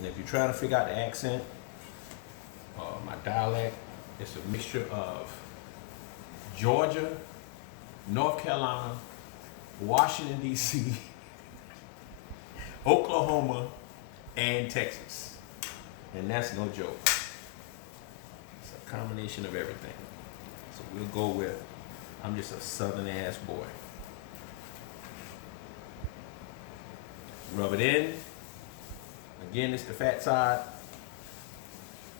And if you're trying to figure out the accent, my dialect, it's a mixture of Georgia, North Carolina, Washington, D.C., Oklahoma, and Texas. And that's no joke. It's a combination of everything. So we'll go with, I'm just a southern ass boy. Rub it in. Again, it's the fat side.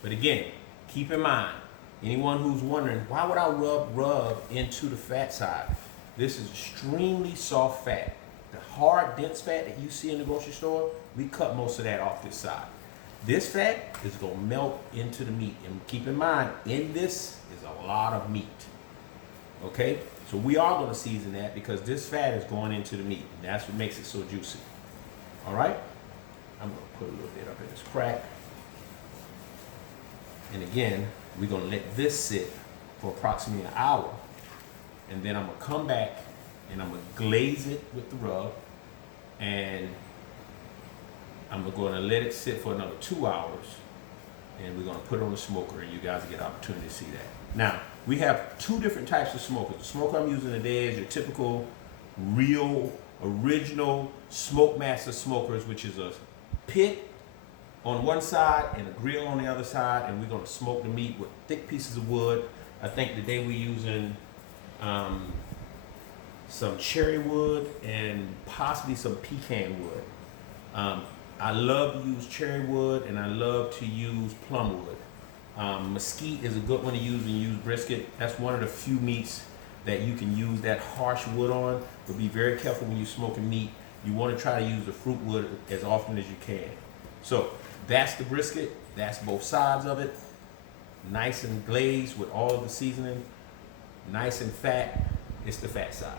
But again, keep in mind, anyone who's wondering, why would I rub into the fat side? This is extremely soft fat. The hard, dense fat that you see in the grocery store, we cut most of that off this side. This fat is gonna melt into the meat. And keep in mind, in this is a lot of meat. Okay? So we are gonna season that because this fat is going into the meat. And that's what makes it so juicy. All right? I'm gonna put a little bit up in this crack. And again, we're gonna let this sit for approximately an hour. And then I'm gonna come back and I'm gonna glaze it with the rub. And I'm gonna let it sit for another 2 hours. And we're gonna put it on the smoker and you guys get an opportunity to see that. Now, we have two different types of smokers. The smoker I'm using today is your typical, real, original Smokemaster smokers, which is a pit on one side and a grill on the other side, and we're gonna smoke the meat with thick pieces of wood. I think today we're using some cherry wood and possibly some pecan wood. I love to use cherry wood and I love to use plum wood. Mesquite is a good one to use when you use brisket. That's one of the few meats that you can use that harsh wood on, but be very careful when you're smoking meat. You want to try to use the fruit wood as often as you can. So that's the brisket. That's both sides of it. Nice and glazed with all of the seasoning. Nice and fat. It's the fat side.